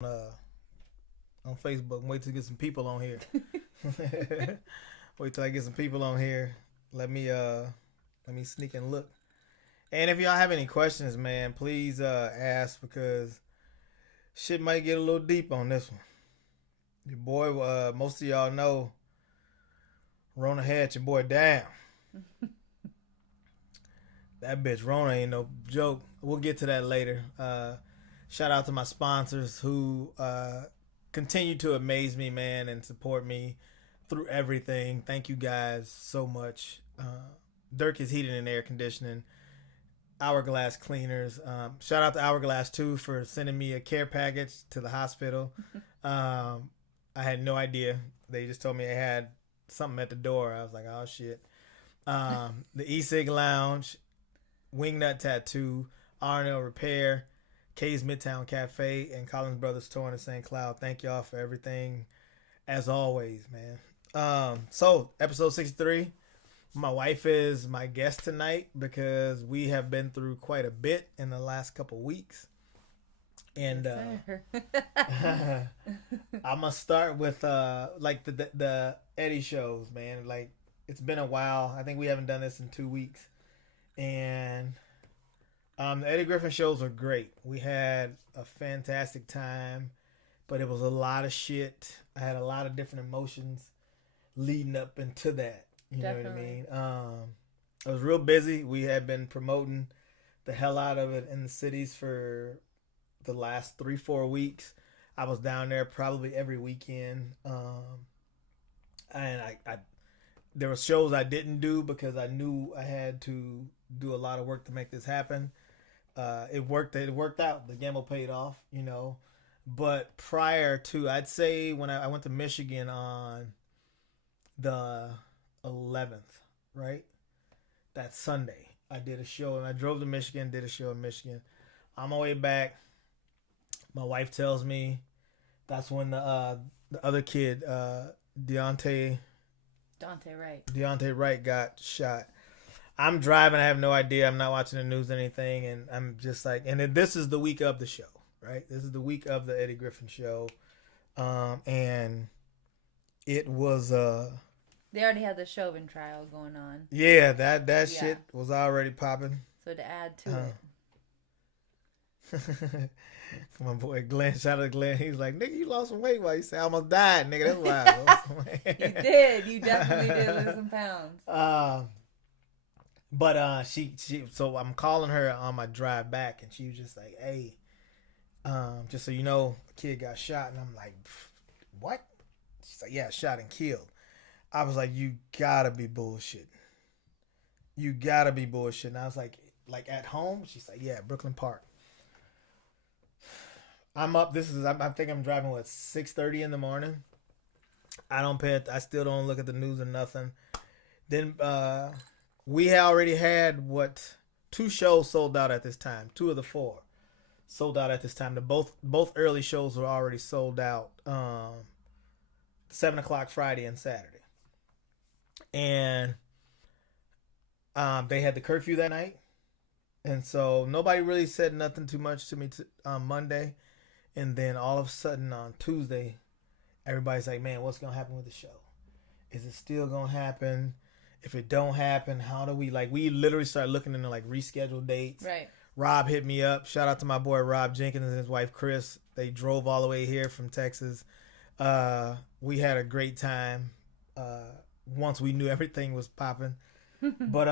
on Facebook. Wait till I get some people on here. Wait till I get some people on here. Let me sneak and look. And if y'all have any questions, man, please ask because shit might get a little deep on this one. Your boy, most of y'all know, Rona had your boy down. That bitch Rona ain't no joke. We'll get to that later. Shout out to my sponsors who continue to amaze me, man, and support me through everything. Thank you guys so much. Dirk is Heating and Air Conditioning. Hourglass Cleaners. Shout out to Hourglass too for sending me a care package to the hospital. I had no idea. They just told me I had something at the door. I was like, oh shit. The E-Sig Lounge, Wingnut Tattoo, R&L Repair, K's Midtown Cafe, and Collins Brothers Tour in St. Cloud. Thank y'all for everything, as always, man. So episode 63. My wife is my guest tonight because we have been through quite a bit in the last couple weeks. And I'm gonna start with like the Eddie shows, man. Like it's been a while. I think we haven't done this in 2 weeks, and the Eddie Griffin shows are great. We had a fantastic time, but it was a lot of shit. I had a lot of different emotions leading up into that. You Definitely. know what I mean? I was real busy. We had been promoting the hell out of it in the cities for the last 3-4 weeks. I was down there probably every weekend. And I there were shows I didn't do because I knew I had to do a lot of work to make this happen. It worked out. The gamble paid off, you know. But prior to, I'd say when I went to Michigan on the 11th, right? That Sunday, I did a show and I drove to Michigan, did a show in Michigan. On my way back, my wife tells me that's when the other kid, Deontay Wright got shot. I'm driving. I have no idea. I'm not watching the news or anything. And I'm just like, and this is the week of the show, right? This is the week of the Eddie Griffin show. And it was, they already had the Chauvin trial going on. yeah, that shit was already popping. So to add to it. My boy Glenn, shout out to Glenn. He's like, nigga, you lost some weight while you say I almost died, nigga. That's why I lost some weight. You did. You definitely did lose some pounds. But she so I'm calling her on my drive back and she was just like, hey, just so you know, a kid got shot. And I'm like, what? She's like, yeah, shot and killed. I was like, you gotta be bullshitting. You gotta be bullshitting. And I was like at home? She's like, yeah, Brooklyn Park. I'm up. I think I'm driving 6:30 in the morning. I still don't look at the news or nothing. Then we already had 2 shows sold out at this time. 2 of the 4 sold out at this time. Both early shows were already sold out. 7 o'clock Friday and Saturday, and they had the curfew that night, and so nobody really said nothing too much to me on Monday. And then all of a sudden on Tuesday, everybody's like, man, what's going to happen with the show? Is it still going to happen? If it don't happen, how do we literally started looking into rescheduled dates. Right. Rob hit me up. Shout out to my boy Rob Jenkins and his wife Chris. They drove all the way here from Texas. We had a great time once we knew everything was popping. But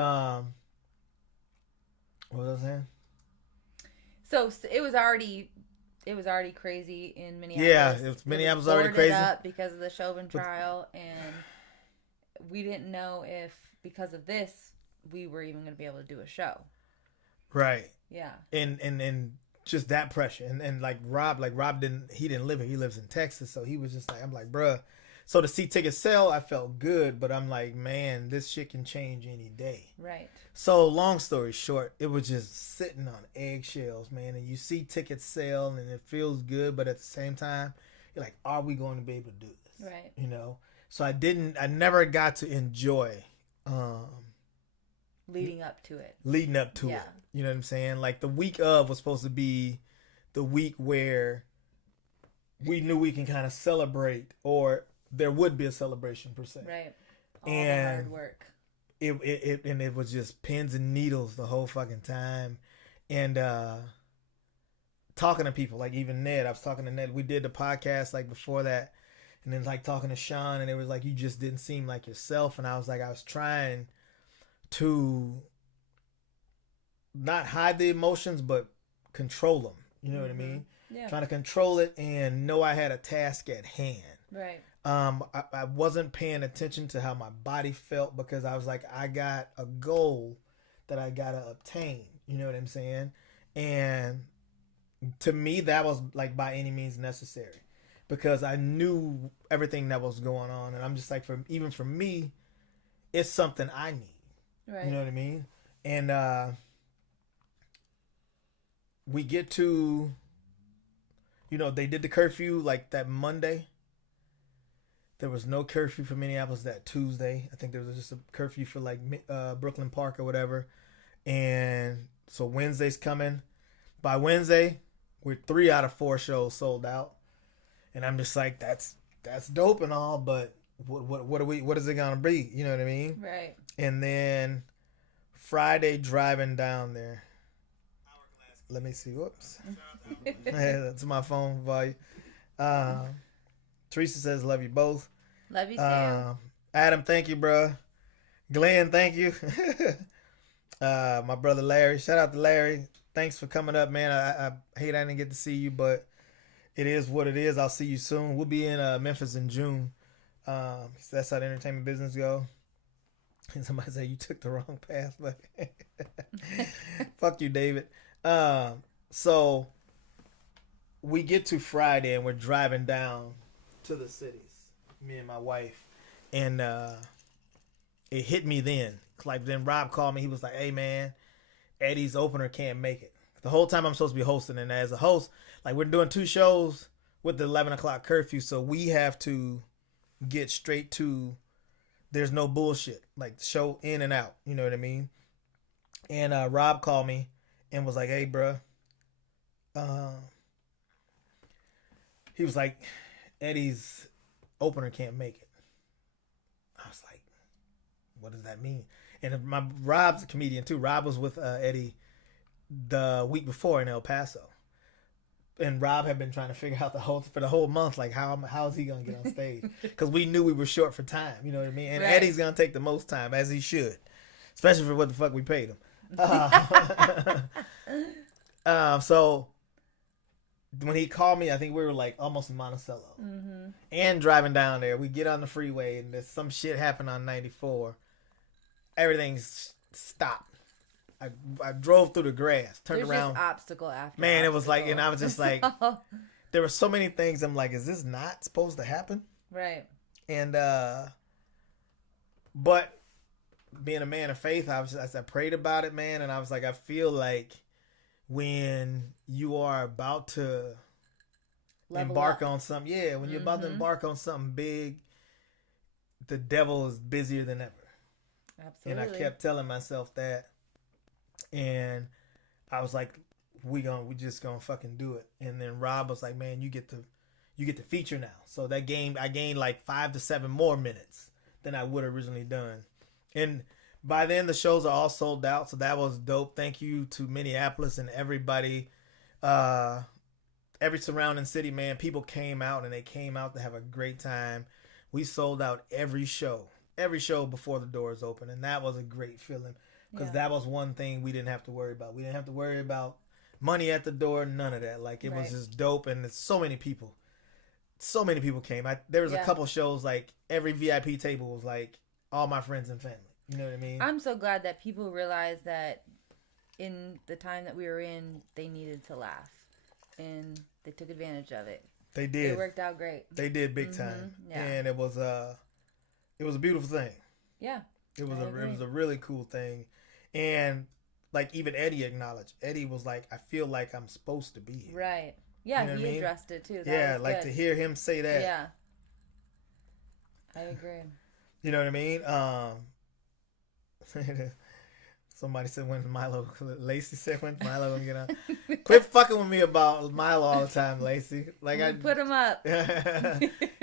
what was I saying? So it was already crazy in Minneapolis. Yeah, Minneapolis already crazy up because of the Chauvin trial, and we didn't know if because of this we were even going to be able to do a show. Right. Yeah. And just that pressure, and Rob didn't live here. He lives in Texas, so he was just like, I'm like, bruh. So to see tickets sell, I felt good, but I'm like, man, this shit can change any day. Right. So long story short, it was just sitting on eggshells, man. And you see tickets sell, and it feels good, but at the same time, you're like, are we going to be able to do this? Right. You know. So I never got to enjoy. Leading up to it. Yeah. You know what I'm saying? Like the week of was supposed to be the week where we knew we can kind of celebrate, or there would be a celebration per se. Right. All And the hard work. It was just pins and needles the whole fucking time. And talking to people, like even Ned, I was talking to Ned. We did the podcast like before that, and then like talking to Sean, and it was like you just didn't seem like yourself. And I was like, I was trying to not hide the emotions, but control them. You know what I mean? Yeah. Trying to control it and know I had a task at hand. Right. I wasn't paying attention to how my body felt because I was like, I got a goal that I gotta obtain. You know what I'm saying? And to me, that was like by any means necessary because I knew everything that was going on, and I'm just like, even for me, it's something I need. Right. You know what I mean? And we get to, they did the curfew like that Monday. There was no curfew for Minneapolis that Tuesday. I think there was just a curfew for like Brooklyn Park or whatever. And so Wednesday's coming. By Wednesday, we're 3 out of 4 shows sold out. And I'm just like, that's dope and all, but what is it gonna be? You know what I mean? Right. And then Friday driving down there. Let me see. Whoops. That's my phone volume. Teresa says, love you both. Love you too. Adam, thank you, bro. Glenn, thank you. My brother Larry. Shout out to Larry. Thanks for coming up, man. I hate I didn't get to see you, but it is what it is. I'll see you soon. We'll be in Memphis in June. That's how the entertainment business go. And somebody said you took the wrong path, but fuck you, David. So we get to Friday and we're driving down to the cities, me and my wife, and it hit me then. Like then Rob called me. He was like, "Hey man, Eddie's opener can't make it." The whole time I'm supposed to be hosting, and as a host, like we're doing 2 shows with the 11 o'clock curfew, so we have to get straight to. There's no bullshit. Like show in and out. You know what I mean? And Rob called me and was like, "Hey, bruh." He was like, "Eddie's opener can't make it." I was like, "What does that mean?" And Rob's a comedian too. Rob was with Eddie the week before in El Paso, and Rob had been trying to figure out for the whole month, like how is he gonna get on stage? Because we knew we were short for time. You know what I mean? And right. Eddie's gonna take the most time, as he should, especially for what the fuck we paid him. So when he called me, I think we were like almost in Monticello, and driving down there. We get on the freeway, and there's some shit happened on 94. Everything's stopped. I drove through the grass, turned around. Just obstacle after man, obstacle. it was like, and I was just like, there were so many things. I'm like, is this not supposed to happen? Right. And but being a man of faith, I prayed about it, man, and I was like, I feel like when you are about to embark on something, when you're about to embark on something big, the devil is busier than ever. Absolutely. And I kept telling myself that, and I was like, we just gonna fucking do it. And then Rob was like, man, you get to feature now. So that game, I gained like 5 to 7 more minutes than I would have originally done. And by then the shows are all sold out, so that was dope. Thank you to Minneapolis and everybody, every surrounding city, man. People came out, and they came out to have a great time. We sold out every show before the doors opened, and that was a great feeling because that was one thing we didn't have to worry about. We didn't have to worry about money at the door, none of that. Like it was just dope, and so many people came. There was a couple shows like every VIP table was like all my friends and family. You know what I mean? I'm so glad that people realized that in the time that we were in, they needed to laugh, and they took advantage of it. They did. It worked out great. They did big time, and it was a beautiful thing. Yeah, it was a really cool thing, and like even Eddie acknowledged. Eddie was like, "I feel like I'm supposed to be here." Right. Yeah, you know he addressed it too. That was like good. To hear him say that. Yeah, I agree. You know what I mean? Somebody said when Milo. Lacey said when Milo gonna get on. Quit fucking with me about Milo all the time, Lacey. Like I put him up.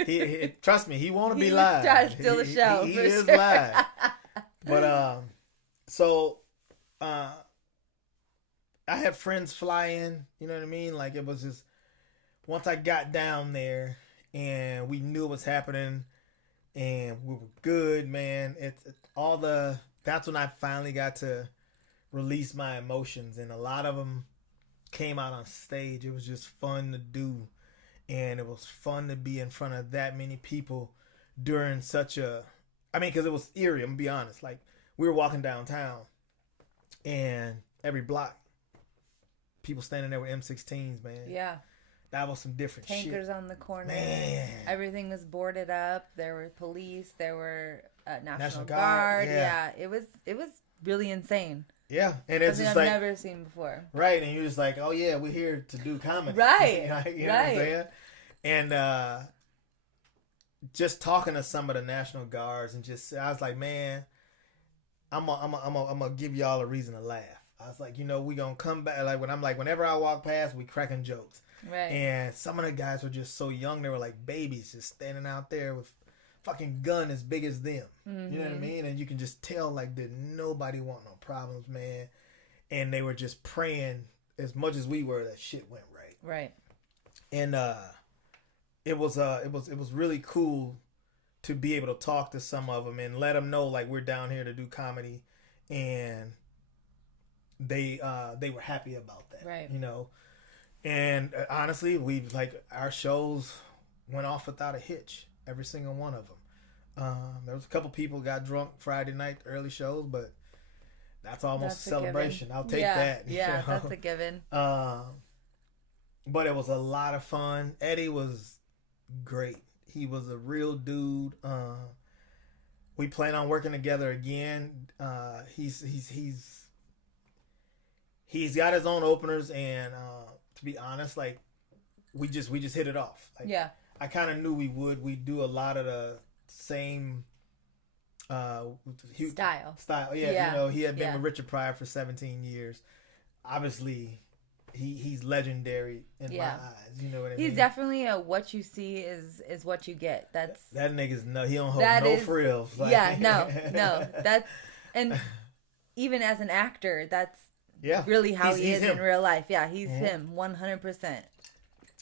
he trust me, he want to be was live. trying to steal the show. He for is sure. live. But so I had friends fly in. You know what I mean? Like it was just once I got down there and we knew what was happening and we were good, man. It's all the. That's when I finally got to release my emotions, and a lot of them came out on stage. It was just fun to do, and it was fun to be in front of that many people during such a. I mean, because it was eerie. I'm gonna be honest. Like we were walking downtown, and every block, people standing there with M16s, man. Yeah. That was some different Tankers shit. on the corner. Man. Everything was boarded up. There were police. There were National Guard, Guard. yeah. It was really insane. Yeah, and it's Something just I've like never seen before. right, and you're just like, oh yeah, we're here to do comedy, Right, you know what I'm right. saying? And just talking to some of the National Guards, and just I was like, man, I'm gonna give y'all a reason to laugh. I was like, we gonna come back. Like whenever I walk past, we cracking jokes. Right. And some of the guys were just so young, they were like babies, just standing out there with fucking gun as big as them. Mm-hmm. You know what I mean? And you can just tell like that nobody want no problems, man. And they were just praying as much as we were that shit went right. Right. And it was really cool to be able to talk to some of them and let them know like we're down here to do comedy, and they were happy about that. Right. And honestly, our shows went off without a hitch. Every single one of them. There was a couple people got drunk Friday night, early shows, but that's almost a celebration. I'll take that. Yeah, that's a given. But it was a lot of fun. Eddie was great. He was a real dude. We plan on working together again. He's got his own openers, and to be honest, like we just hit it off. Like, yeah. I kind of knew we would. We do a lot of the same style. Yeah, he had been with Richard Pryor for 17 years. Obviously, he's legendary in my eyes. You know what I mean? He's definitely a what you see is what you get. That's that nigga's he don't hold no frills. Like, no. That's and even as an actor, that's really how he is him. In real life. Yeah, he's him 100%.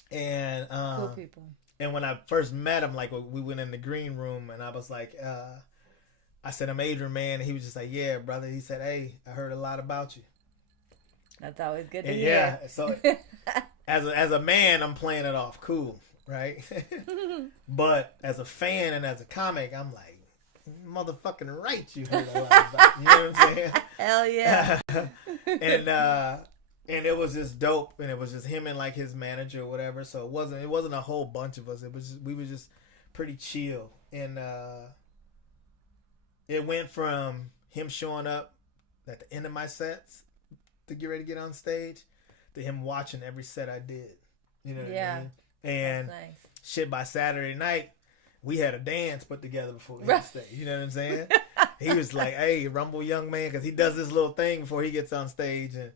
And cool people. And when I first met him, like we went in the green room, and I was like, I said, I'm Adrian, man. And he was just like, yeah, brother. He said, hey, I heard a lot about you. That's always good to hear. Yeah. So as a man, I'm playing it off cool, right? But as a fan and as a comic, I'm like, motherfucking right, you heard a lot about. You know what I'm saying? Hell yeah. And it was just dope, and it was just him and like his manager or whatever. So it wasn't a whole bunch of us. We were just pretty chill, and it went from him showing up at the end of my sets to get ready to get on stage to him watching every set I did. You know what I mean? And nice. Shit, by Saturday night, we had a dance put together before we hit the stage. You know what I'm saying? He was like, "Hey, Rumble young man," because he does this little thing before he gets on stage, and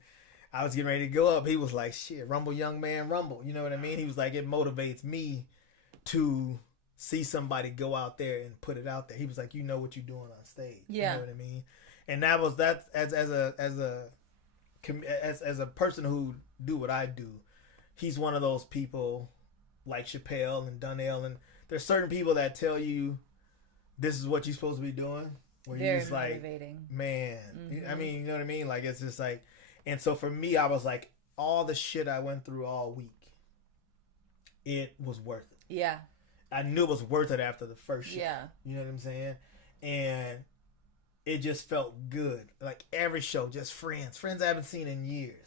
I was getting ready to go up. He was like, shit, Rumble young man, rumble. You know what I mean? He was like, it motivates me to see somebody go out there and put it out there. He was like, you know what you're doing on stage. Yeah. You know what I mean? And that as a person who do what I do, he's one of those people like Chappelle and Donnell, and there's certain people that tell you this is what you're supposed to be doing. Where Very you're just motivating. like, man, I mean, you know what I mean? Like, it's just like, and so for me, I was like, all the shit I went through all week, it was worth it. Yeah. I knew it was worth it after the first show. Yeah. You know what I'm saying? And it just felt good. Like every show, just friends I haven't seen in years.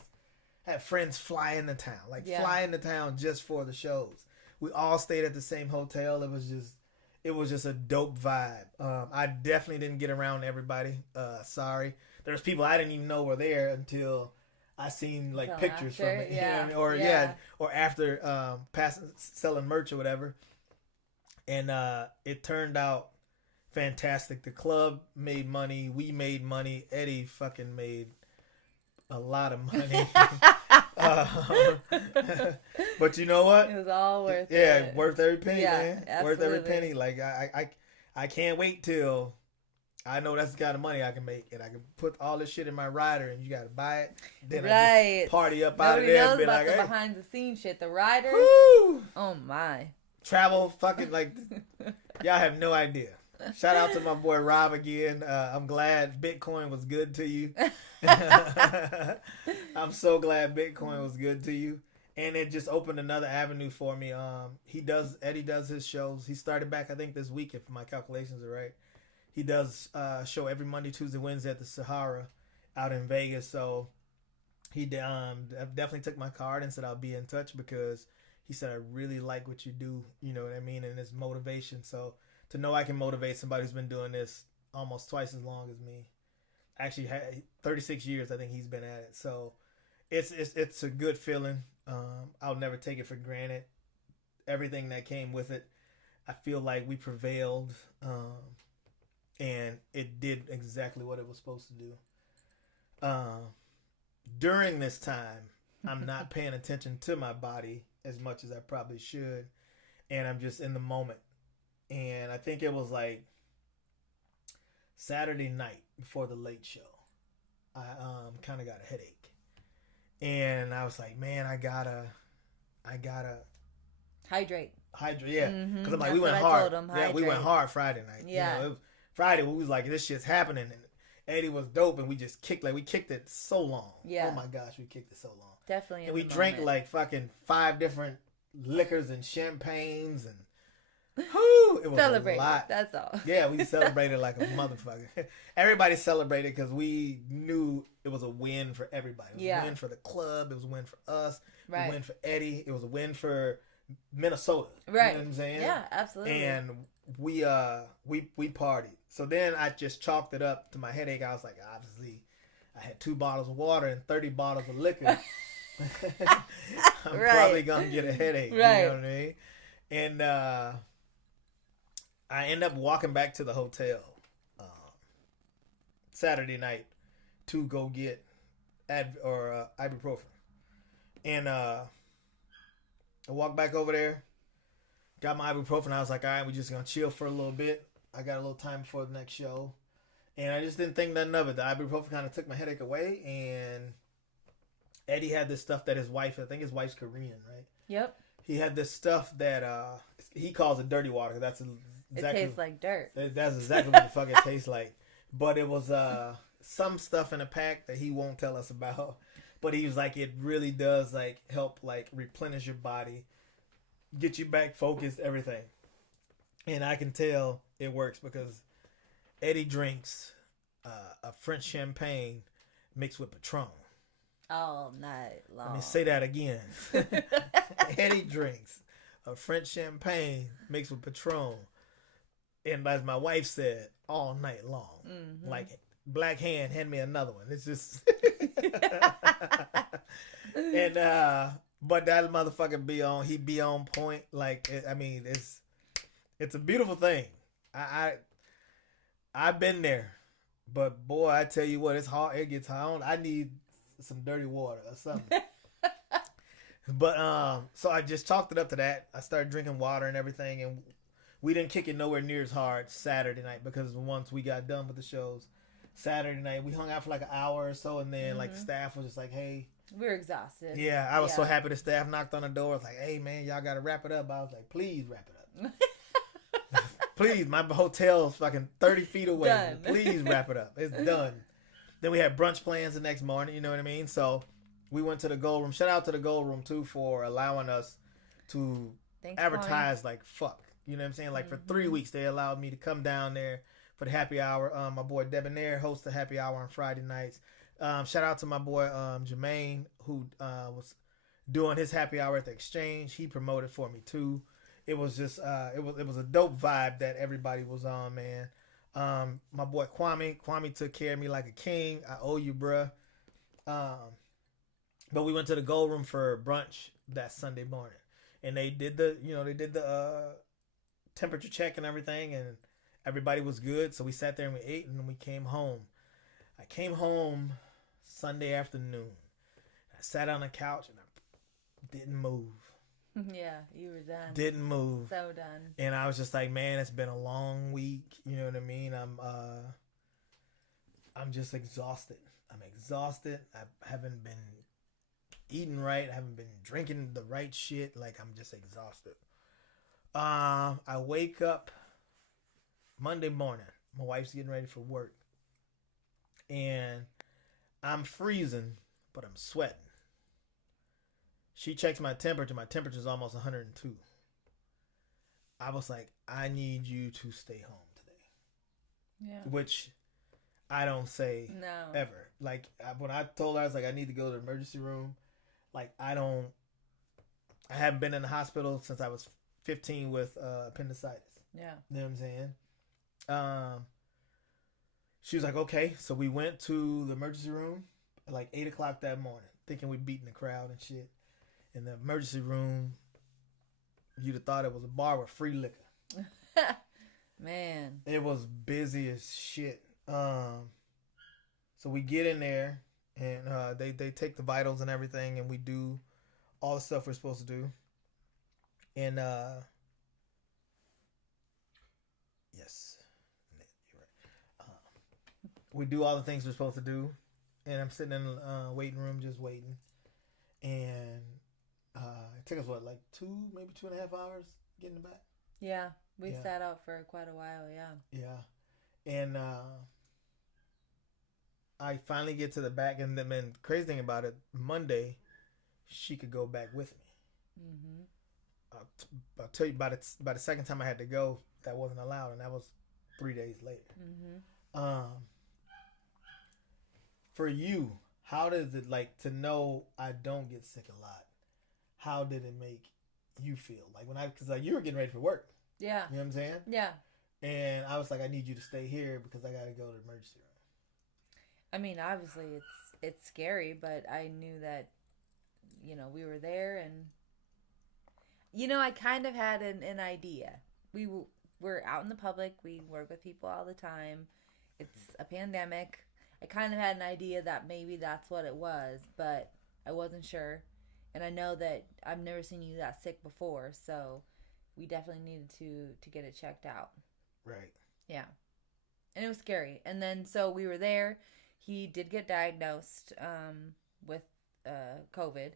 Had friends fly into town, fly into town just for the shows. We all stayed at the same hotel. It was just a dope vibe. I definitely didn't get around everybody. Sorry. There's people I didn't even know were there until I seen pictures from it. Yeah. You know what I mean? Or after selling merch or whatever. And it turned out fantastic. The club made money. We made money. Eddie fucking made a lot of money. But you know what? It was all worth it. Yeah, worth every penny, yeah, man. Absolutely. Worth every penny. Like I can't wait till I know that's the kind of money I can make, and I can put all this shit in my rider, and you got to buy it. Then I just party up out of there. Nobody knows and be about like, the hey, behind the scenes shit. The riders. Woo! Oh my. Travel, fucking like, y'all have no idea. Shout out to my boy Rob again. I'm glad Bitcoin was good to you. I'm so glad Bitcoin was good to you. And it just opened another avenue for me. Eddie does his shows. He started back, I think, this week, if my calculations are right. He does show every Monday, Tuesday, Wednesday at the Sahara out in Vegas. So he definitely took my card and said I'll be in touch, because he said I really like what you do. You know what I mean? And it's motivation. So to know I can motivate somebody who's been doing this almost twice as long as me. Actually, 36 years I think he's been at it. So it's a good feeling. I'll never take it for granted. Everything that came with it, I feel like we prevailed. And it did exactly what it was supposed to do. During this time, I'm not paying attention to my body as much as I probably should. And I'm just in the moment. And I think it was like Saturday night before the late show. I kind of got a headache. And I was like, man, I gotta hydrate. Yeah. Because I'm like, we went hard. Yeah, we went hard Friday night. Yeah. You know, Friday we was like, this shit's happening, and Eddie was dope, and we just kicked it so long. Yeah. Oh my gosh, we kicked it so long. Definitely. And we drank like fucking 5 different liquors and champagnes, and it was celebrated. A lot. That's all. Yeah, we celebrated like a motherfucker. Everybody celebrated because we knew it was a win for everybody. It was a win for the club. It was a win for us. Right. It was a win for Eddie. It was a win for Minnesota. Right. You know what I'm saying? Yeah, absolutely. And we partied. So then I just chalked it up to my headache. I was like, obviously, I had 2 bottles of water and 30 bottles of liquor. I'm probably gonna get a headache. Right. You know what I mean? And I end up walking back to the hotel Saturday night to go get ibuprofen. And I walked back over there, got my ibuprofen. I was like, all right, we're just going to chill for a little bit. I got a little time before the next show. And I just didn't think nothing of it. The ibuprofen kind of took my headache away. And Eddie had this stuff that his wife, I think his wife's Korean, right? Yep. He had this stuff that he calls it dirty water. That's exactly, it tastes like dirt. That's exactly what the fuck it tastes like. But it was some stuff in a pack that he won't tell us about. But he was like, it really does like help like replenish your body, get you back focused, everything. And I can tell it works because Eddie drinks a French champagne mixed with Patron. All night long. Let me say that again. Eddie drinks a French champagne mixed with Patron. And as my wife said, all night long. Mm-hmm. Like, Black hand me another one. It's just... And, but that motherfucker he be on point. Like, it's a beautiful thing. I've been there. But, boy, I tell you what, it's hard. It gets hard. I need some dirty water or something. But, so I just chalked it up to that. I started drinking water and everything, and we didn't kick it nowhere near as hard Saturday night because once we got done with the shows, Saturday night, we hung out for like an hour or so, and then like the staff was just like, hey. We were exhausted. Yeah, I was so happy the staff knocked on the door. It's like, hey, man, y'all got to wrap it up. I was like, please wrap it up. Please, my hotel's fucking 30 feet away. Done. Please wrap it up. It's done. Then we had brunch plans the next morning, you know what I mean? So we went to the Gold Room. Shout out to the Gold Room, too, for allowing us to advertise like fuck. You know what I'm saying? Like, for 3 weeks, they allowed me to come down there for the happy hour. My boy Debonair hosts the happy hour on Friday nights. Shout out to my boy Jermaine, who was doing his happy hour at the Exchange. He promoted for me, too. It was just, it was a dope vibe that everybody was on, man. My boy Kwame took care of me like a king. I owe you, bruh. But we went to the Gold Room for brunch that Sunday morning. And they did the temperature check and everything, and everybody was good. So we sat there and we ate, and then we came home. I came home Sunday afternoon. I sat on the couch and I didn't move. Yeah, you were done. Didn't move. So done. And I was just like, man, it's been a long week. You know what I mean? I'm just exhausted. I'm exhausted. I haven't been eating right. I haven't been drinking the right shit. Like, I'm just exhausted. I wake up Monday morning. My wife's getting ready for work. And I'm freezing, but I'm sweating. She checks my temperature. My temperature is almost 102. I was like, I need you to stay home today. Yeah. Which I don't say ever. Like, when I told her, I was like, I need to go to the emergency room. Like, I haven't been in the hospital since I was 15 with appendicitis. Yeah. You know what I'm saying? She was like, okay. So we went to the emergency room at like 8 o'clock that morning, thinking we'd beaten the crowd and shit. In the emergency room, you'd have thought it was a bar with free liquor. Man. It was busy as shit. So we get in there, and they take the vitals and everything, and we do all the stuff we're supposed to do. And yes, you're right. We do all the things we're supposed to do, and I'm sitting in the waiting room just waiting. And it took us, like 2.5 hours getting back? Yeah, we sat out for quite a while, yeah. Yeah. And I finally get to the back, and then the crazy thing about it, Monday, she could go back with me. Mm-hmm. I'll tell you, by the second time I had to go, that wasn't allowed, and that was 3 days later. Mm-hmm. For you, how does it, like, to know I don't get sick a lot? How did it make you feel? Like, because you were getting ready for work. Yeah. You know what I'm saying? Yeah. And I was like, I need you to stay here because I got to go to the emergency room. I mean, obviously it's scary, but I knew that, we were there, and, I kind of had an idea. We're out in the public. We work with people all the time. It's a pandemic. I kind of had an idea that maybe that's what it was, but I wasn't sure. And I know that I've never seen you that sick before, so we definitely needed to get it checked out. Right. Yeah. And it was scary. And then, so we were there. He did get diagnosed with COVID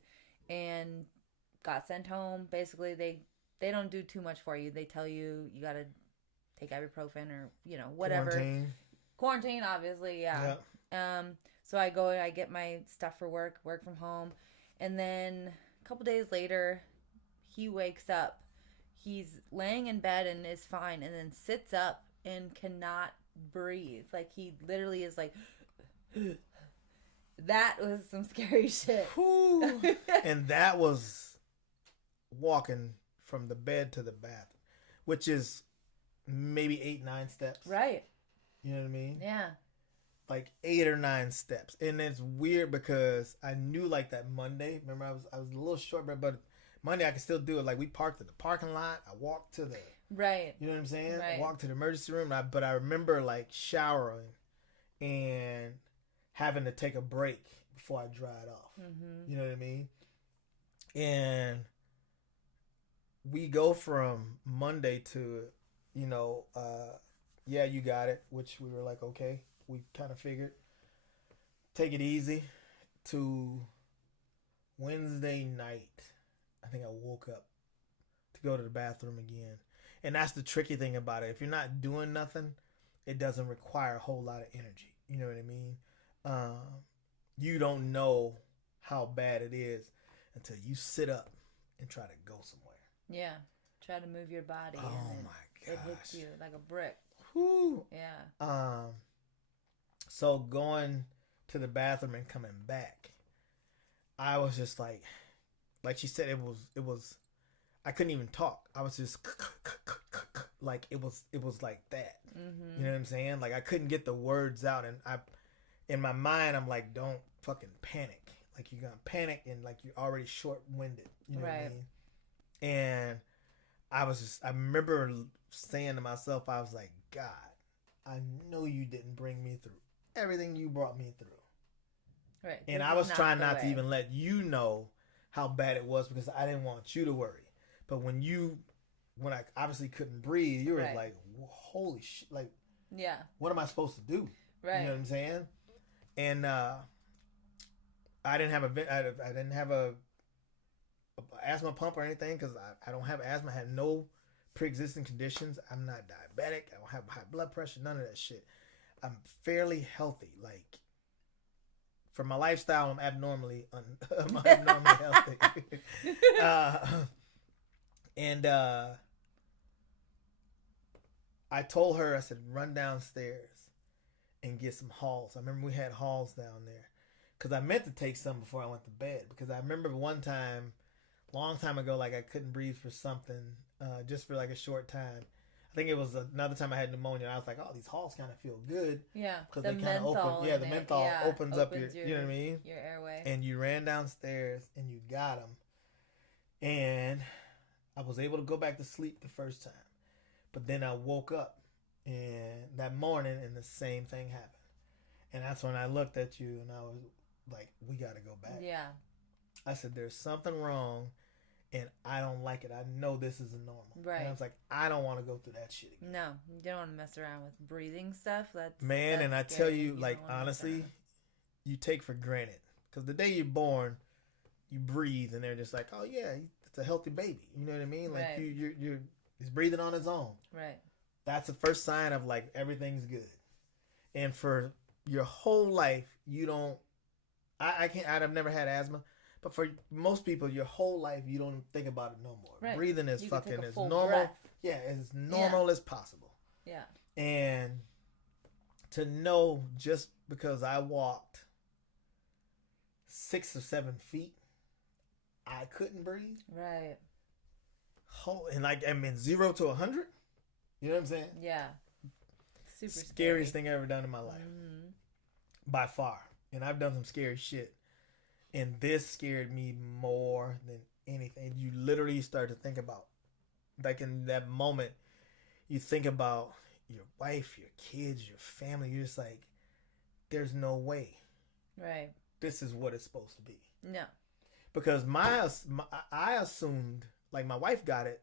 and got sent home. Basically, they don't do too much for you. They tell you got to take ibuprofen or, whatever. Quarantine, obviously, yeah. So I get my stuff for work from home. And then a couple days later, he wakes up. He's laying in bed and is fine, and then sits up and cannot breathe. Like, he literally is like, that was some scary shit. And that was walking from the bed to the bathroom, which is maybe 8-9 steps. Right. You know what I mean? Yeah. Like 8 or 9 steps. And it's weird because I knew, like, that Monday, remember I was a little short, but Monday I could still do it. Like, we parked at the parking lot. I walked to the, right. You know what I'm saying? Right. I walked to the emergency room. But I remember, like, showering and having to take a break before I dried off. Mm-hmm. You know what I mean? And we go from Monday to, yeah, you got it, which we were like, okay. We kind of figured, take it easy, to Wednesday night. I think I woke up to go to the bathroom again. And that's the tricky thing about it. If you're not doing nothing, it doesn't require a whole lot of energy. You know what I mean? You don't know how bad it is until you sit up and try to go somewhere. Yeah. Try to move your body. Oh, my gosh. It hits you like a brick. Whew. Yeah. So going to the bathroom and coming back, I was just like she said, it was, I couldn't even talk. I was just like, it was like that. Mm-hmm. You know what I'm saying? Like, I couldn't get the words out, and in my mind, I'm like, don't fucking panic. Like, you're gonna panic, and like, you're already short-winded. You know what I mean? And I remember saying to myself, I was like, God, I know you didn't bring me through everything you brought me through. Right. And This I is was trying the not to way. even let you know how bad it was because I didn't want you to worry. But when I obviously couldn't breathe, you were Right. like, holy shit, like, Yeah. what am I supposed to do? Right. You know what I'm saying? And I didn't have a asthma pump or anything because I don't have asthma. I had no pre-existing conditions. I'm not diabetic. I don't have high blood pressure. None of that shit. I'm fairly healthy. Like, for my lifestyle, I'm abnormally healthy. uh, and I told her, I said, run downstairs and get some Halls. I remember we had Halls down there because I meant to take some before I went to bed because I remember one time, long time ago, like I couldn't breathe for something, just for like a short time. I think it was another time I had pneumonia. And I was like, oh, these Halls kind of feel good. Yeah. Because they kind of open. Yeah, the menthol opens up your, you know what I mean? Your airway. And you ran downstairs and you got them. And I was able to go back to sleep the first time. But then I woke up and that morning and the same thing happened. And that's when I looked at you and I was like, we got to go back. Yeah. I said, there's something wrong and I don't like it. I know this isn't normal. Right. And I was like, I don't want to go through that shit again. No, you don't want to mess around with breathing stuff. That's and I scary. tell you, like, don't wanna mess honestly, around. you take for granted. Because the day you're born, you breathe and they're just like, oh yeah, it's a healthy baby. You know what I mean? Like, Right. he's breathing on his own. Right. That's the first sign of like everything's good. And for your whole life, you don't. I've never had asthma, but for most people, your whole life you don't think about it no more. Right. Breathing is You can fucking take a as full normal. breath. Yeah, as normal as possible. Yeah. And to know just because I walked 6 or 7 feet, I couldn't breathe. Right. And like, I mean, 0 to 100. You know what I'm saying? Yeah. Super Scariest thing I ever done in my life, Mm-hmm. by far. And I've done some scary shit, and this scared me more than anything. You literally start to think about, like in that moment, you think about your wife, your kids, your family. You're just like, there's no way Right. this is what it's supposed to be. No. Because I assumed, like, my wife got it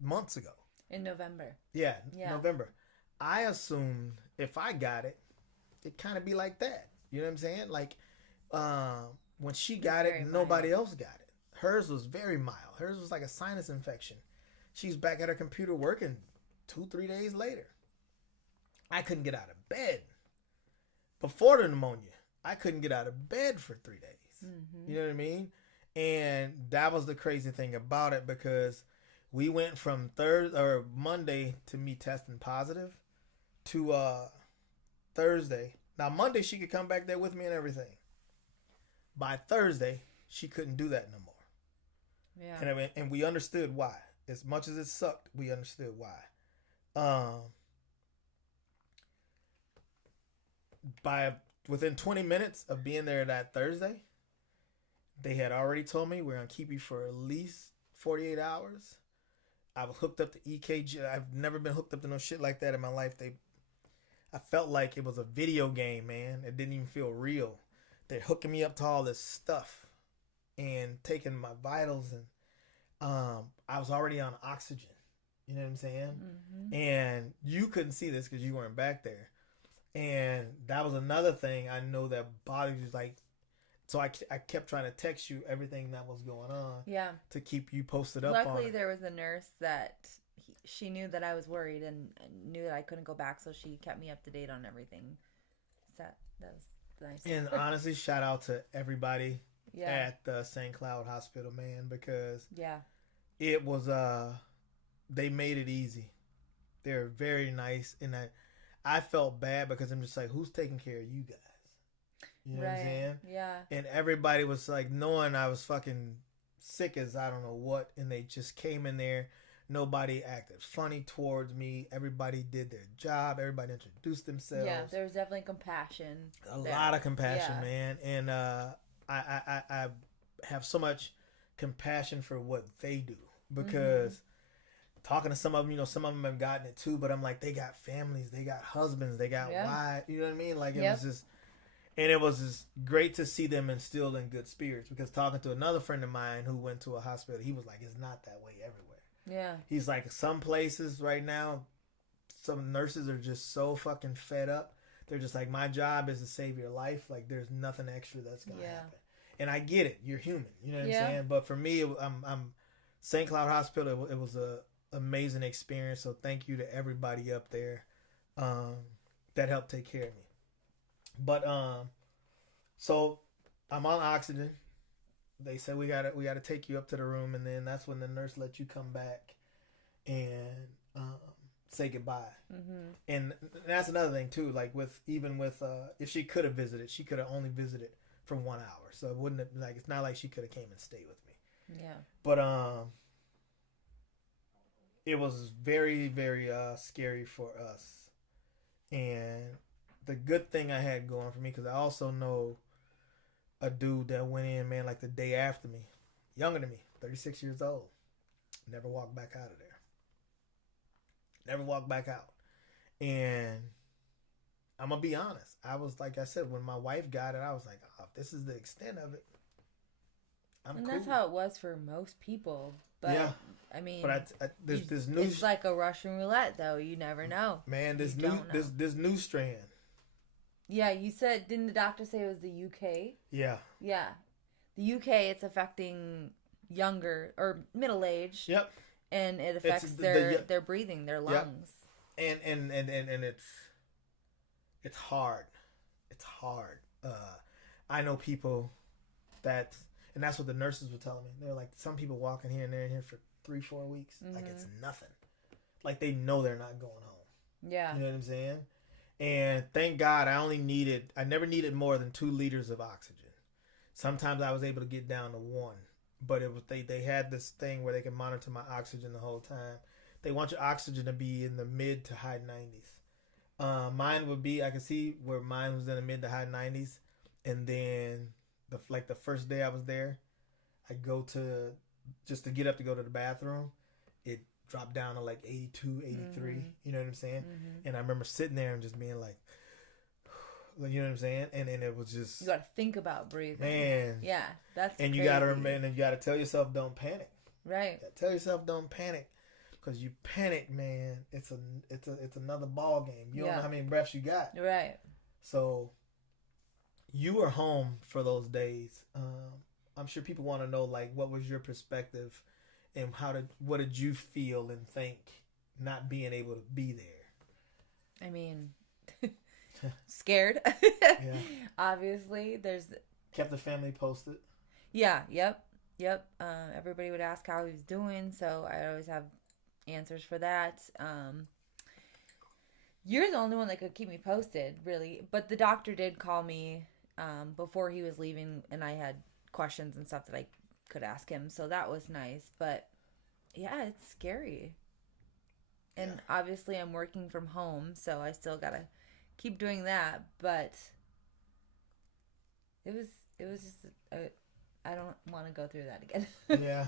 months ago. In November. Yeah, Yeah. November. I assumed if I got it, it'd kind of be like that. You know what I'm saying? Like, when she got very it, nobody mild. else got it. Hers was very mild. Hers was like a sinus infection. She's back at her computer working 2-3 days later. I couldn't get out of bed. Before the pneumonia, I couldn't get out of bed for 3 days. Mm-hmm. You know what I mean? And that was the crazy thing about it because we went from Monday to me testing positive to Thursday. Now Monday she could come back there with me and everything. By Thursday she couldn't do that no more. Yeah. And we understood why. As much as it sucked, we understood why. Within 20 minutes of being there that Thursday, they had already told me we're gonna keep you for at least 48 hours. I was hooked up to EKG. I've never been hooked up to no shit like that in my life. I felt like it was a video game, man. It didn't even feel real. They're hooking me up to all this stuff and taking my vitals, and I was already on oxygen. You know what I'm saying? Mm-hmm. And you couldn't see this because you weren't back there. And that was another thing I know that bothered you. Like, so I kept trying to text you everything that was going on. Yeah. To keep you posted up on Luckily, it. there was a nurse that she knew that I was worried and knew that I couldn't go back, so she kept me up to date on everything. So that was nice. And honestly, shout out to everybody yeah. at the St. Cloud Hospital, man, because Yeah. it was they made it easy. They're very nice, and I felt bad because I'm just like, who's taking care of you guys? You know what I'm saying? Yeah. And everybody was like, knowing I was fucking sick as I don't know what, and they just came in there. Nobody acted funny towards me. Everybody did their job. Everybody introduced themselves. Yeah, there was definitely compassion. A lot of compassion, Yeah. man. And I have so much compassion for what they do because talking to some of them, some of them have gotten it too, but I'm like, they got families, they got husbands, they got wives, you know what I mean? Like, it was just, and it was just great to see them instilled in good spirits, because talking to another friend of mine who went to a hospital, he was like, it's not that way everywhere. Yeah. He's like, some places right now, some nurses are just so fucking fed up. They're just like, my job is to save your life. Like, there's nothing extra that's going to happen. And I get it. You're human. You know what I'm saying? But for me, I'm St. Cloud Hospital, it was a amazing experience. So thank you to everybody up there that helped take care of me. But so I'm on oxygen. They said we gotta take you up to the room, and then that's when the nurse let you come back and say goodbye. Mm-hmm. And that's another thing too. Like if she could have visited, she could have only visited for 1 hour. So it wouldn't have, like, it's not like she could have came and stayed with me. Yeah. But it was very, very scary for us. And the good thing I had going for me, because I also know a dude that went in, man, like the day after me, younger than me, 36 years old, never walked back out of there. Never walked back out. And I'm going to be honest. I was, like I said, when my wife got it, I was like, oh, if this is the extent of it, I'm cool. That's how it was for most people. But, yeah. I mean, but this new... It's like a Russian roulette, though. You never know. Man, this new strand. Yeah, you said, didn't the doctor say it was the UK? Yeah. Yeah. The UK, it's affecting younger or middle age. Yep. And it affects their breathing, their lungs. Yep. And it's hard. It's hard. I know people that, and that's what the nurses were telling me. They're like, some people walking here and there and here for 3-4 weeks. Mm-hmm. Like, it's nothing. Like, they know they're not going home. Yeah. You know what I'm saying? And thank God I never needed more than 2 liters of oxygen. Sometimes I was able to get down to 1. But it was they had this thing where they can monitor my oxygen the whole time. They want your oxygen to be in the mid to high 90s. Mine would be, I could see where mine was in the mid to high 90s. And then the first day I was there, I go to, just to get up to go to the bathroom, it dropped down to like 82, 83. Mm-hmm. You know what I'm saying? Mm-hmm. And I remember sitting there and just being like, you know what I'm saying? And it was just, you got to think about breathing. Man. Yeah, that's and crazy. You got to remember, and you got to tell yourself, don't panic. Right. You tell yourself, don't panic, because you panic, man. It's another ball game. You don't know how many breaths you got. Right. So you were home for those days. I'm sure people want to know, like, what was your perspective, and what did you feel and think not being able to be there? I mean, scared. Yeah. Obviously, kept the family posted. Yeah. Yep. Everybody would ask how he was doing, so I always have answers for that. You're the only one that could keep me posted, really. But the doctor did call me before he was leaving, and I had questions and stuff that I could ask him, so that was nice. But yeah, it's scary. And obviously I'm working from home, so I still gotta keep doing that. But it was just I don't want to go through that again. Yeah.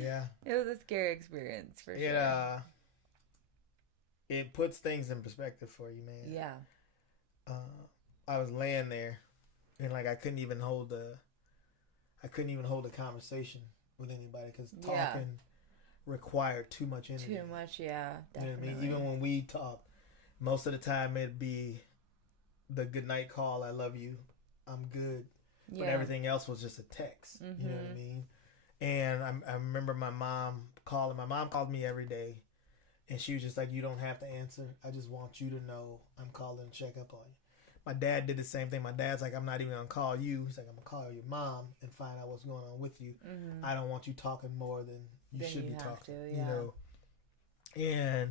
Yeah. It was a scary experience for sure. It puts things in perspective for you, man. Yeah. I was laying there, and like I couldn't even hold a conversation with anybody, because talking required too much energy. Too much, yeah. Definitely. You know what I mean? Even when we talk, most of the time it'd be the good night call, I love you, I'm good. But everything else was just a text. Mm-hmm. You know what I mean? And I remember my mom calling. My mom called me every day, and she was just like, you don't have to answer. I just want you to know I'm calling to check up on you. My dad did the same thing. My dad's like, I'm not even going to call you. He's like, I'm going to call your mom and find out what's going on with you. Mm-hmm. I don't want you talking more than you should be talking. You know? And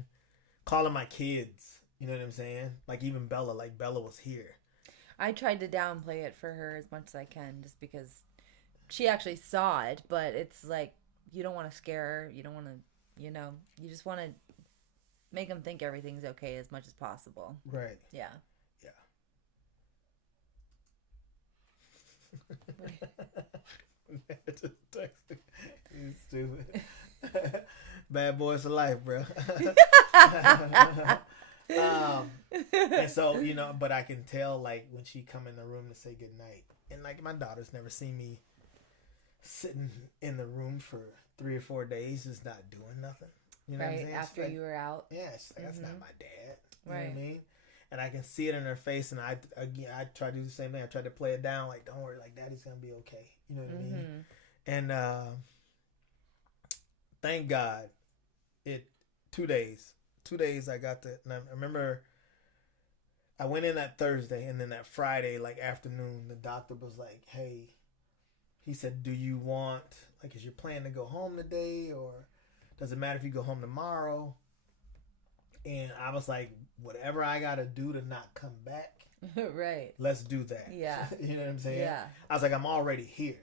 calling my kids, you know what I'm saying? Like, even Bella, Bella was here. I tried to downplay it for her as much as I can, just because she actually saw it, but it's like, you don't want to scare her. You don't want to, you just want to make them think everything's okay as much as possible. Right. Yeah. Just texting. You stupid. Bad boys for life, bro. And so, but I can tell, like, when she come in the room to say goodnight. And, like, my daughter's never seen me sitting in the room for 3 or 4 days just not doing nothing. You know what I'm saying? After you were out. Yeah, she's like, that's not my dad. You Right. know what I mean? And I can see it in her face, and I try to do the same thing. I try to play it down, like, don't worry, like, Daddy's going to be okay. You know what I mean? And thank God, 2 days. 2 days I got to, and I remember I went in that Thursday, and then that Friday, like, afternoon, the doctor was like, hey, he said, do you want, like, is your plan to go home today, or does it matter if you go home tomorrow? And I was like, whatever I got to do to not come back, Right. let's do that. Yeah. You know what I'm saying? Yeah. I was like, I'm already here.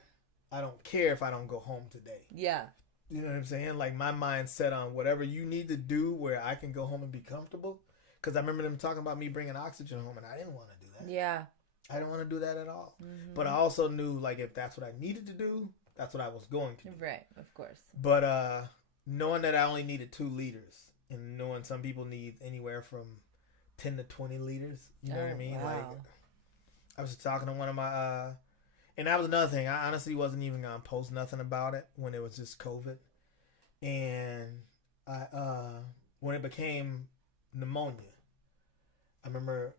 I don't care if I don't go home today. Yeah. You know what I'm saying? Like, my mind's set on whatever you need to do where I can go home and be comfortable. Because I remember them talking about me bringing oxygen home, and I didn't want to do that. Yeah. I didn't want to do that at all. But I also knew, like, if that's what I needed to do, that's what I was going to do. Right. Of course. But knowing that I only needed 2 liters, and knowing some people need anywhere from 10 to 20 liters, you know what I mean? Wow. Like, I was talking to one of my, and that was another thing. I honestly wasn't even going to post nothing about it when it was just COVID. And when it became pneumonia, I remember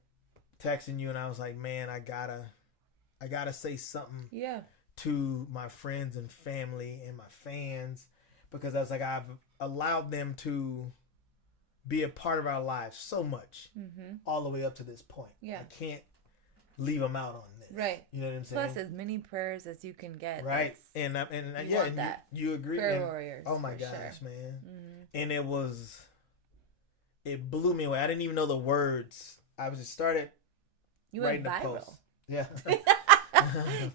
texting you, and I was like, man, I gotta say something Yeah. to my friends and family and my fans, because I was like, I've allowed them to be a part of our lives so much all the way up to this point. Yeah. I can't leave them out on this. Right. You know what I'm saying? Plus, as many prayers as you can get. Right. That's- And you yeah, want and that. you agree. Prayer And, warriors. oh my for gosh, sure. man. And it blew me away. I didn't even know the words. I was just started You writing went the viral. post. Yeah.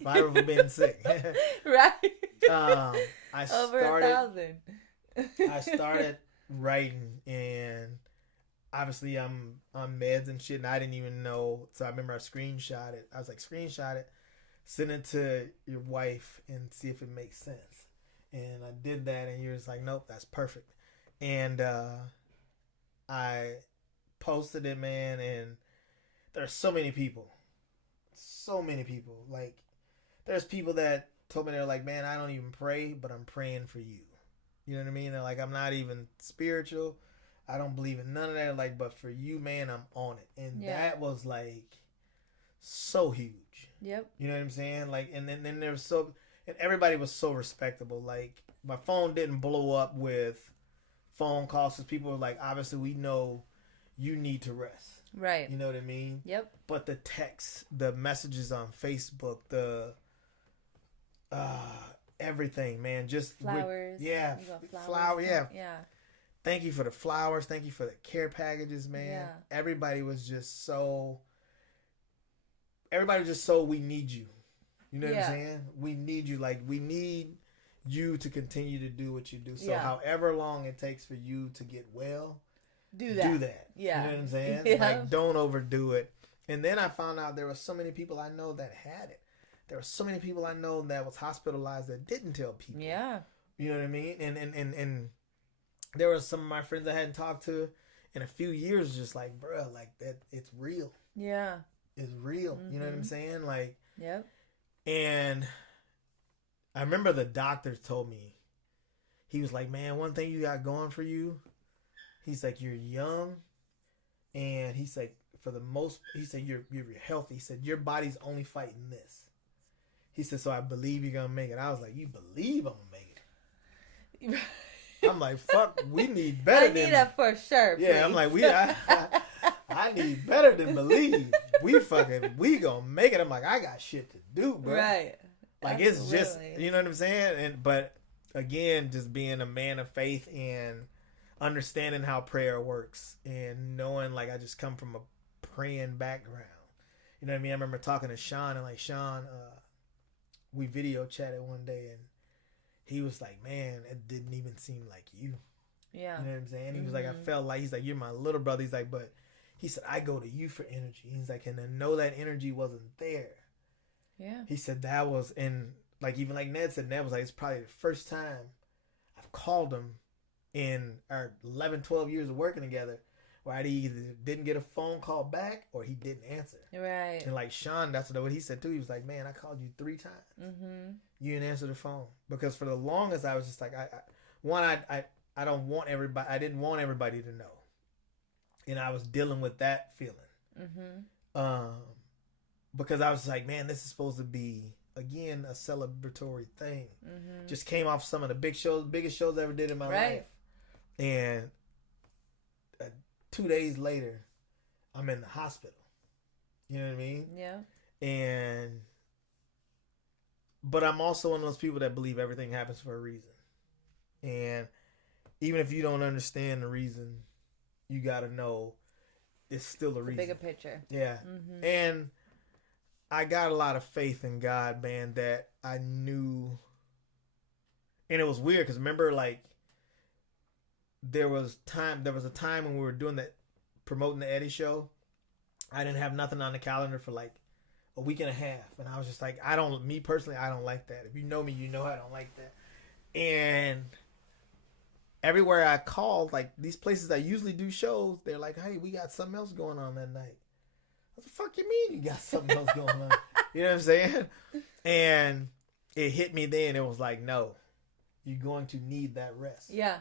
Viral for being sick. Right. I Over started 1,000. I started writing, and obviously I'm on meds and shit, and I didn't even know. So I remember I screenshot it. I was like, screenshot it, send it to your wife, and see if it makes sense. And I did that, and you're just like, nope, that's perfect. And I posted it, man, and there's so many people. Like, there's people that told me, they're like, man, I don't even pray, but I'm praying for you. You know what I mean? They're like, I'm not even spiritual. I don't believe in none of that. Like, but for you, man, I'm on it. And that was like so huge. Yep. You know what I'm saying? Like, and then there was and everybody was so respectable. Like, my phone didn't blow up with phone calls, because people were like, obviously we know you need to rest. Right. You know what I mean? Yep. But the text, the messages on Facebook, the everything, man, just Flowers. yeah, You got flowers. Yeah. Yeah. Thank you for the flowers. Thank you for the care packages, man. Yeah. Everybody was just so. We need you. You know what I'm saying? We need you. Like, we need you to continue to do what you do. So however long it takes for you to get well, Do that. You Yeah. know what I'm saying? Yeah. Like, don't overdo it. And then I found out there were so many people I know that had it. There were so many people I know that was hospitalized that didn't tell people. Yeah. You know what I mean? And there were some of my friends I hadn't talked to in a few years, just like, bruh, like, that, it's real. Yeah. It's real. You know what I'm saying? Like, Yep. and I remember the doctor told me, he was like, man, one thing you got going for you, he's like, you're young, and he's like, he said, you're healthy. He said, your body's only fighting this. He said, so I believe you're gonna make it. I was like, you believe I'm gonna make it? I'm like, fuck, we need better than. I need that for sure. Yeah, please. I'm like, I need better than believe. We gonna make it. I'm like, I got shit to do, bro. Right. Like, Absolutely. it's just, you know what I'm saying? But again, just being a man of faith and understanding how prayer works, and knowing, like, I just come from a praying background. You know what I mean? I remember talking to Sean, and like, Sean, we video chatted one day, and he was like, man, it didn't even seem like you. Yeah. You know what I'm saying? He was like, I felt like, he's like, you're my little brother. He's like, but he said, I go to you for energy. He's like, and to know that energy wasn't there. Yeah. He said that was, and like, even like Ned said, Ned was like, it's probably the first time I've called him in our 11, 12 years of working together where I either didn't get a phone call back or he didn't answer. Right. And like Sean, that's what he said too. He was like, man, I called you 3 times. Mm-hmm. You didn't answer the phone. Because for the longest, I was just like, I don't want everybody, I didn't want everybody to know. And I was dealing with that feeling. Mm-hmm. Because I was like, man, this is supposed to be, again, a celebratory thing. Mm-hmm. Just came off some of the biggest shows I ever did in my life. And 2 days later, I'm in the hospital. You know what I mean? Yeah. But I'm also one of those people that believe everything happens for a reason. And even if you don't understand the reason, you got to know it's still a reason. Bigger picture. Yeah. Mm-hmm. And I got a lot of faith in God, man, that I knew. And it was weird because remember, like, there was a time when we were doing that, promoting the Eddie show. I didn't have nothing on the calendar for like a week and a half. And I was just like, me personally, I don't like that. If you know me, you know I don't like that. And everywhere I called, like these places I usually do shows, they're like, hey, we got something else going on that night. What the fuck you mean you got something else going on? You know what I'm saying? And it hit me then. It was like, no, you're going to need that rest. Yeah.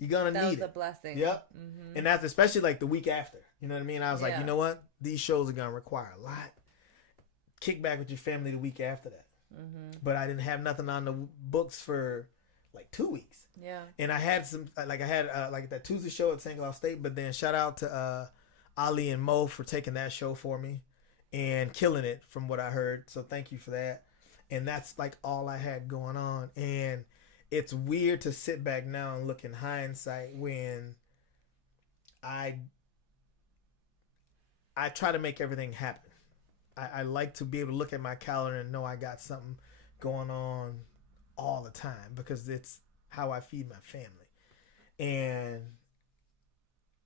You're going to need it. That was a blessing. Yep. Mm-hmm. And that's especially like the week after. You know what I mean? I was like, Yeah. you know what? These shows are going to require a lot. Kick back with your family the week after that. Mm-hmm. But I didn't have nothing on the books for like 2 weeks. Yeah. And I had like that Tuesday show at St. Cloud State. But then shout out to Ali and Mo for taking that show for me and killing it from what I heard. So thank you for that. And that's like all I had going on. And it's weird to sit back now and look in hindsight when I try to make everything happen. I like to be able to look at my calendar and know I got something going on all the time because it's how I feed my family. And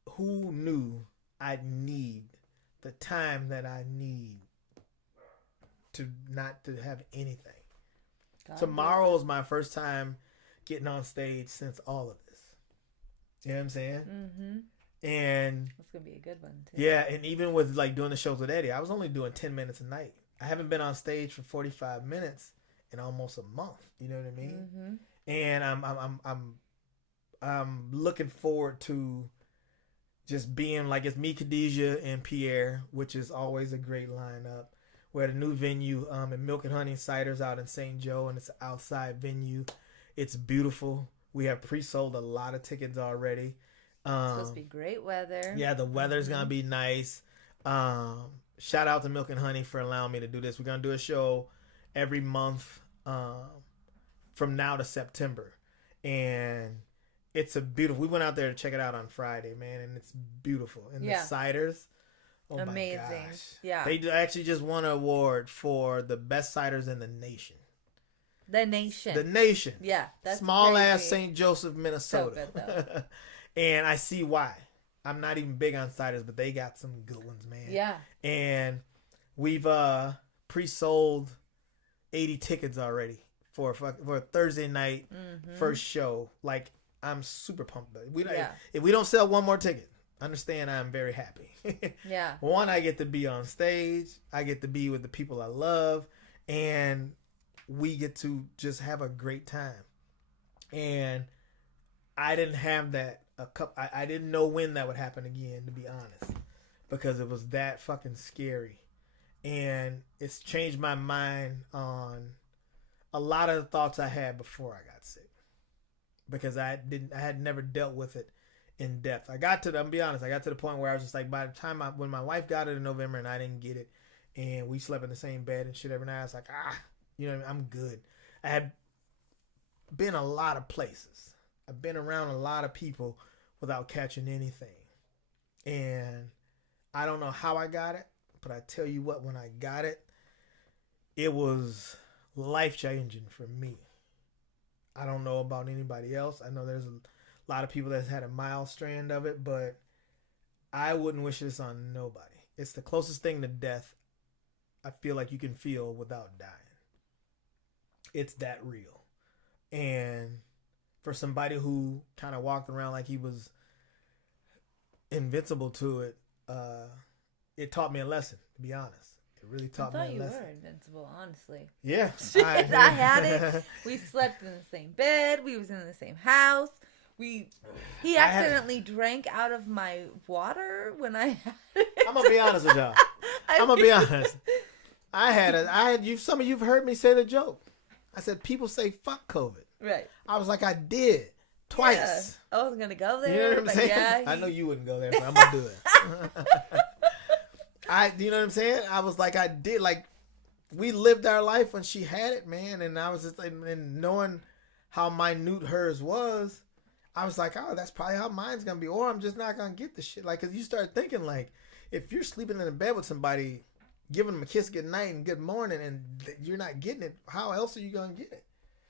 who knew I'd need the time that I need to not to have anything. Tomorrow is my first time getting on stage since all of this. You know what I'm saying? Mm-hmm. And it's gonna be a good one too. Yeah, and even with like doing the shows with Eddie, I was only doing 10 minutes a night. I haven't been on stage for 45 minutes in almost a month. You know what I mean? Mm-hmm. And I'm looking forward to just being like, it's me, Khadijah, and Pierre, which is always a great lineup. We're at a new venue at Milk and Honey Ciders out in St. Joe, and it's an outside venue. It's beautiful. We have pre-sold a lot of tickets already. It's supposed to be great weather. Yeah, the weather's going to be nice. Shout out to Milk and Honey for allowing me to do this. We're going to do a show every month from now to September. And it's a beautiful... We went out there to check it out on Friday, man, and it's beautiful. And the ciders... Oh amazing. My gosh. Yeah. They actually just won an award for the best ciders in the nation. The nation. The nation. Yeah. That's small crazy. ass St. Joseph, Minnesota. So good, though. And I see why. I'm not even big on ciders, but they got some good ones, man. Yeah. And we've pre-sold 80 tickets already for a Thursday night first show. Like, I'm super pumped. If we don't sell one more ticket, understand I'm very happy. Yeah. One, I get to be on stage. I get to be with the people I love. And we get to just have a great time. And I didn't have that. I didn't know when that would happen again, to be honest. Because it was that fucking scary. And it's changed my mind on a lot of the thoughts I had before I got sick. Because I had never dealt with it in depth. I'm be honest, I got to the point where I was just like, by the time when my wife got it in November and I didn't get it, and we slept in the same bed and shit every night, I was like, you know what I mean? I'm good. I had been a lot of places. I've been around a lot of people without catching anything. And I don't know how I got it, but I tell you what, when I got it, it was life-changing for me. I don't know about anybody else. I know there's a lot of people that's had a mild strand of it, but I wouldn't wish this on nobody. It's the closest thing to death I feel like you can feel without dying. It's that real. And for somebody who kind of walked around like he was invincible to it, it taught me a lesson, to be honest. It really taught me a lesson. I thought you were invincible, honestly. Yeah. I had it. We slept in the same bed. We was in the same house. He accidentally drank out of my water when I had it. I'm gonna be honest with y'all. I'm gonna be honest. Some of you've heard me say the joke. I said people say fuck COVID. Right. I was like, I did twice. Yeah. I wasn't gonna go there. You know what I'm saying? Yeah, I know you wouldn't go there, so I'm gonna do it. You know what I'm saying? I was like, I did. Like, we lived our life when she had it, man, and I was just and knowing how minute hers was, I was like, oh, that's probably how mine's gonna be, or I'm just not gonna get the shit. Like, cause you start thinking like, if you're sleeping in a bed with somebody, giving them a kiss good night and good morning, and you're not getting it, how else are you gonna get it?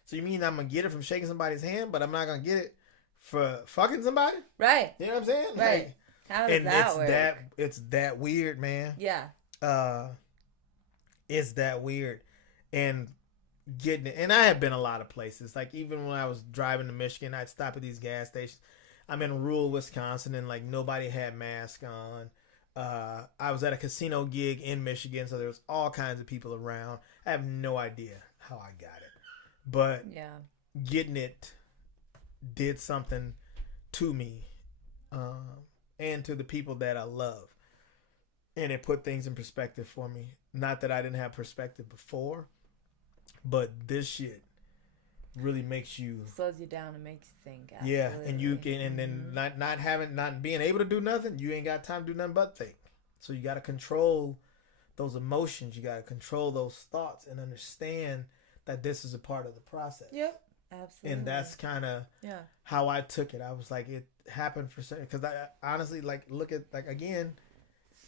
So you mean I'm gonna get it from shaking somebody's hand, but I'm not gonna get it for fucking somebody? Right. You know what I'm saying? Right. Like, how does that work? It's that weird, man. Yeah. It's that weird, and getting it. And I have been a lot of places. Like, even when I was driving to Michigan, I'd stop at these gas stations. I'm in rural Wisconsin, and like nobody had masks on. I was at a casino gig in Michigan, so there was all kinds of people around. I have no idea how I got it, but yeah, getting it did something to me, and to the people that I love, and it put things in perspective for me. Not that I didn't have perspective before, but this shit really makes you, slows you down and makes you think. Absolutely. Yeah, and you can, and then not being able to do nothing, you ain't got time to do nothing but think. So you got to control those emotions, you got to control those thoughts, and understand that this is a part of the process. Yep, absolutely. And that's kind of how I took it. I was like, it happened for certain, because I honestly, like, look at, like, again,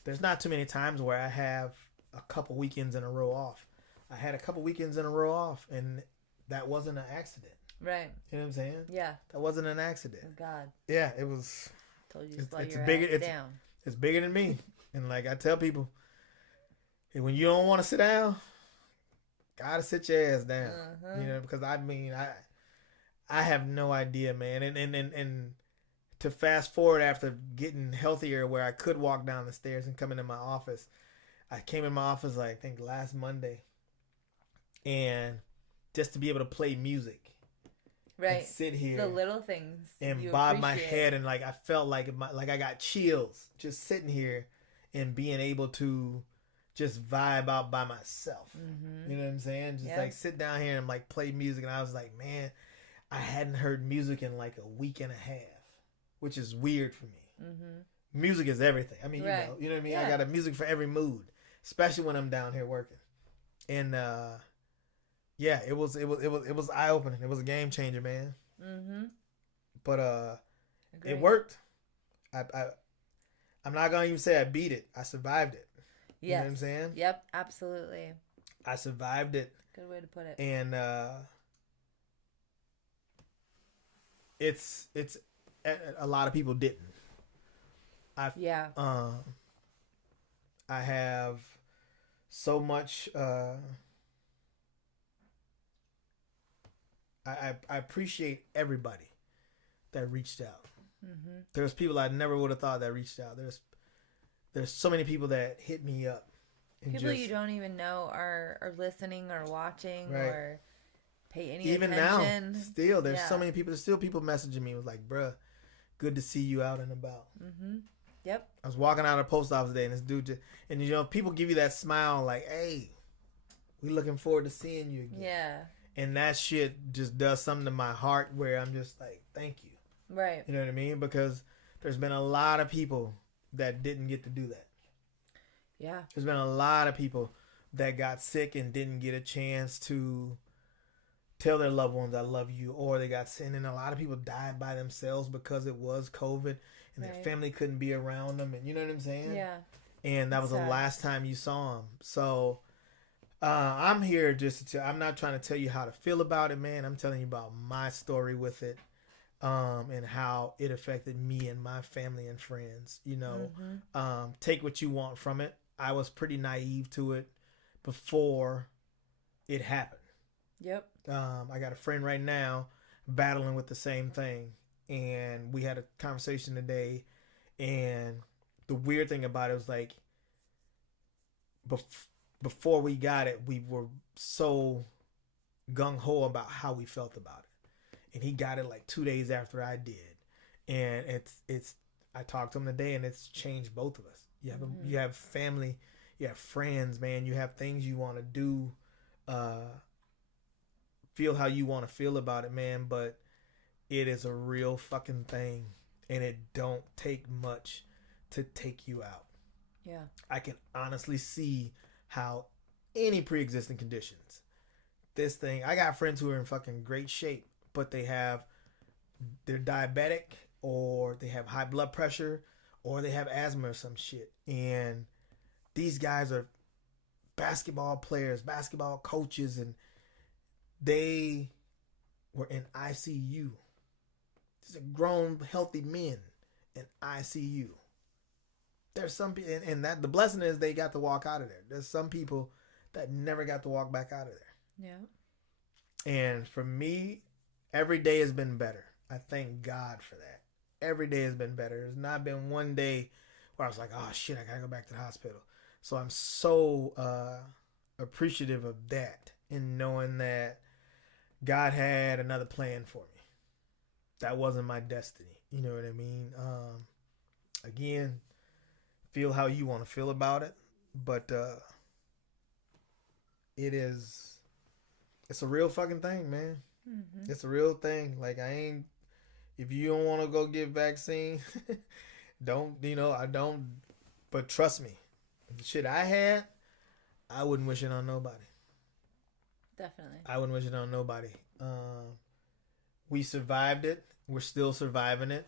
there's not too many times where I have a couple weekends in a row off. I had a couple weekends in a row off, and that wasn't an accident. Right. You know what I'm saying? Yeah. That wasn't an accident. Oh, God. Yeah, it was. Told you to slow your ass down. It's bigger than me. And like I tell people, hey, when you don't want to sit down, gotta sit your ass down. You know, because I mean, I have no idea, man. And to fast forward after getting healthier, where I could walk down the stairs and come into my office, I came in my office, like, I think last Monday, and just to be able to play music, right, and sit here, the little things, and bob my head, and like I felt like I got chills just sitting here and being able to just vibe out by myself. You know what I'm saying? Just like sit down here and like play music, and I was like, man, I hadn't heard music in like a week and a half, which is weird for me. Music is everything. I mean, you know what I mean. I got a music for every mood, especially when I'm down here working. And yeah, it was eye opening. It was a game changer, man. But it worked. I'm not gonna even say I beat it. I survived it. You know what I'm saying? Yep, absolutely. I survived it. Good way to put it. And it's a lot of people didn't. I have so much. I appreciate everybody that reached out. There's people I never would have thought that reached out. There's so many people that hit me up. And people you don't even know are listening or watching or pay any even attention. Now, still there's so many people. There's still people messaging me was like, "Bruh, good to see you out and about." Yep. I was walking out of the post office today, and this dude just, and you know, people give you that smile like, "Hey, we looking forward to seeing you again." Yeah. And that shit just does something to my heart where I'm just like, thank you. Right. You know what I mean? Because there's been a lot of people that didn't get to do that. Yeah. There's been a lot of people that got sick and didn't get a chance to tell their loved ones, I love you, or they got sick. And a lot of people died by themselves because it was COVID and their family couldn't be around them. And you know what I'm saying? Yeah. And that was the last time you saw them. So I'm here just to, I'm not trying to tell you how to feel about it, man. I'm telling you about my story with it, and how it affected me and my family and friends. You know, take what you want from it. I was pretty naive to it before it happened. Yep. I got a friend right now, battling with the same thing. And we had a conversation today, and the weird thing about it was like, before we got it, we were so gung ho about how we felt about it, and he got it like 2 days after I did, and it's. I talked to him today, and it's changed both of us. You have family, you have friends, man. You have things you want to do, feel how you want to feel about it, man. But it is a real fucking thing, and it don't take much to take you out. Yeah. I can honestly see how any pre-existing conditions, this thing, I got friends who are in fucking great shape, but they're diabetic, or they have high blood pressure, or they have asthma or some shit. And these guys are basketball players, basketball coaches, and they were in ICU. These are grown, healthy men in ICU. There's some people, and that the blessing is they got to walk out of there. There's some people that never got to walk back out of there. Yeah. And for me, every day has been better. I thank God for that. Every day has been better. There's not been one day where I was like, oh shit, I gotta go back to the hospital. So I'm so appreciative of that, and knowing that God had another plan for me. That wasn't my destiny. You know what I mean? Again, feel how you want to feel about it, but it's a real fucking thing, man. Mm-hmm. It's a real thing. Like, if you don't want to go get vaccine, I don't, but trust me, the shit I had, I wouldn't wish it on nobody. Definitely. I wouldn't wish it on nobody. We survived it. We're still surviving it.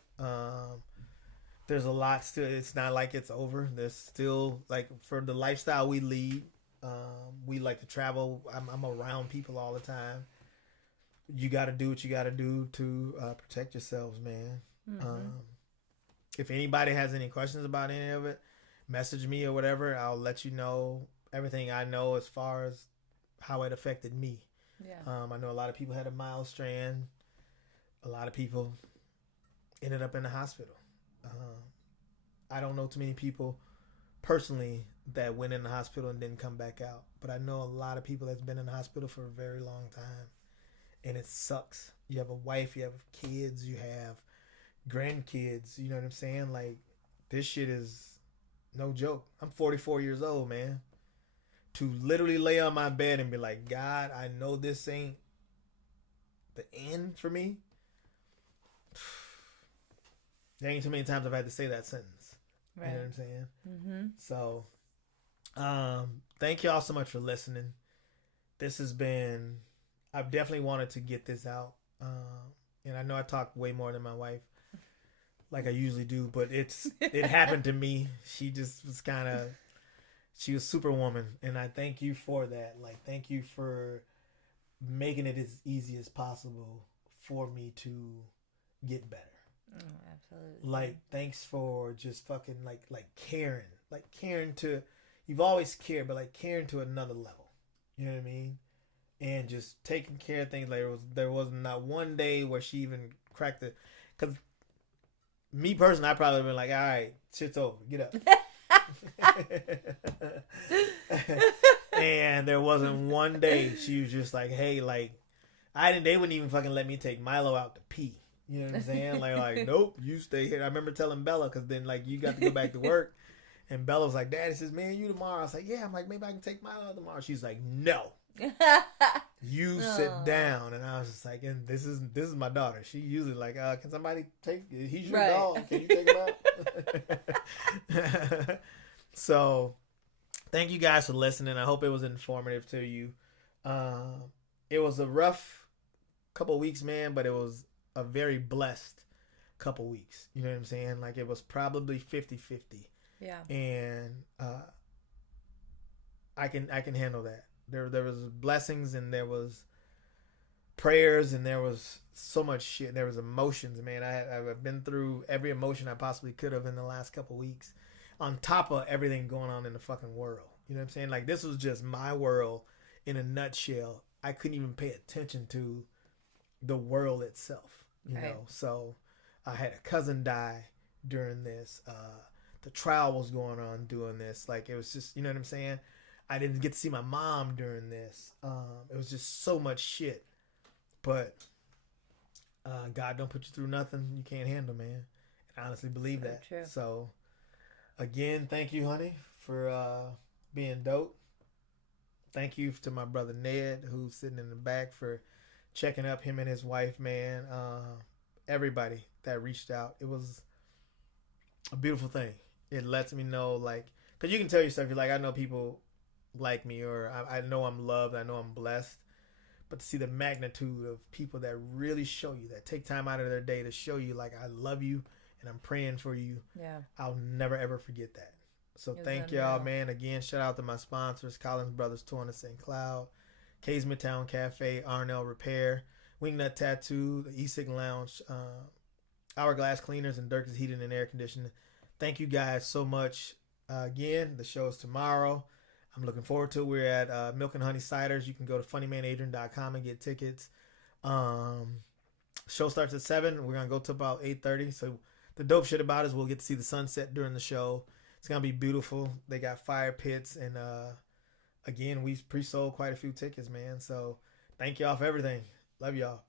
There's a lot still. It's not like it's over. There's still, like, for the lifestyle we lead, we like to travel. I'm around people all the time. You got to do what you got to do to protect yourselves, man. Mm-hmm. If anybody has any questions about any of it, message me or whatever. I'll let you know everything I know as far as how it affected me. Yeah. I know a lot of people had a mild strand. A lot of people ended up in the hospital. I don't know too many people personally that went in the hospital and didn't come back out. But I know a lot of people that's been in the hospital for a very long time. And it sucks. You have a wife, you have kids, you have grandkids. You know what I'm saying? Like, this shit is no joke. I'm 44 years old, man. To literally lay on my bed and be like, God, I know this ain't the end for me. There ain't too many times I've had to say that sentence. Right. You know what I'm saying? Mm-hmm. So, thank y'all so much for listening. This has been... I've definitely wanted to get this out. And I know I talk way more than my wife, like I usually do, but it happened to me. She just was she was superwoman. And I thank you for that. Like, thank you for making it as easy as possible for me to get better. Oh, absolutely. Like, thanks for just fucking like caring to, you've always cared, but like caring to another level. You know what I mean? And just taking care of things. Like, there was not one day where she even cracked it. Because me personally, I probably been like, all right, shit's over, get up. And there wasn't one day she was just like, hey, like, they wouldn't even fucking let me take Milo out to pee. You know what I'm saying? Like, nope, you stay here. I remember telling Bella, because then, like, you got to go back to work. And Bella was like, Daddy says, me and you tomorrow. I was like, yeah. I'm like, maybe I can take Milo out tomorrow. She's like, no. You sit down. And I was just like, and this is my daughter. She usually like, can somebody take, he's your dog, can you take him out? So thank you guys for listening. I hope it was informative to you. It was a rough couple weeks, man, but it was a very blessed couple weeks. You know what I'm saying? Like, it was probably 50-50. Yeah. And I can handle that. There was blessings, and there was prayers, and there was so much shit. There was emotions, man. I've been through every emotion I possibly could have in the last couple weeks, on top of everything going on in the fucking world. You know what I'm saying? Like, this was just my world in a nutshell. I couldn't even pay attention to the world itself, you Right. know. So I had a cousin die during this. The trial was going on doing this. Like, it was just, you know what I'm saying? I didn't get to see my mom during this. It was just so much shit. But God don't put you through nothing you can't handle, man. And I honestly believe So that. true. So again, thank you, honey, for being dope. Thank you to my brother Ned, who's sitting in the back, for checking up him and his wife, man. Everybody that reached out, it was a beautiful thing. It lets me know, like, because you can tell yourself, you're like, I know people like me, or I know I'm loved, I know I'm blessed. But to see the magnitude of people that really show you, that take time out of their day to show you, like, I love you and I'm praying for you, Yeah. I'll never ever forget that. So It was thank y'all, unreal. man. Again, shout out to my sponsors: Collins Brothers Tour in St. Cloud, K's Midtown Cafe, Arnell Repair, Wingnut Tattoo, the E-Sig Lounge, Hourglass Cleaners, and Dirk's Heating and Air Conditioning. Thank you guys so much. Again, the show is tomorrow. I'm looking forward to it. We're at Milk and Honey Ciders. You can go to funnymanadrian.com and get tickets. Show starts at 7. We're going to go to about 8:30. So the dope shit about it is we'll get to see the sunset during the show. It's going to be beautiful. They got fire pits. And again, we pre-sold quite a few tickets, man. So thank y'all for everything. Love y'all.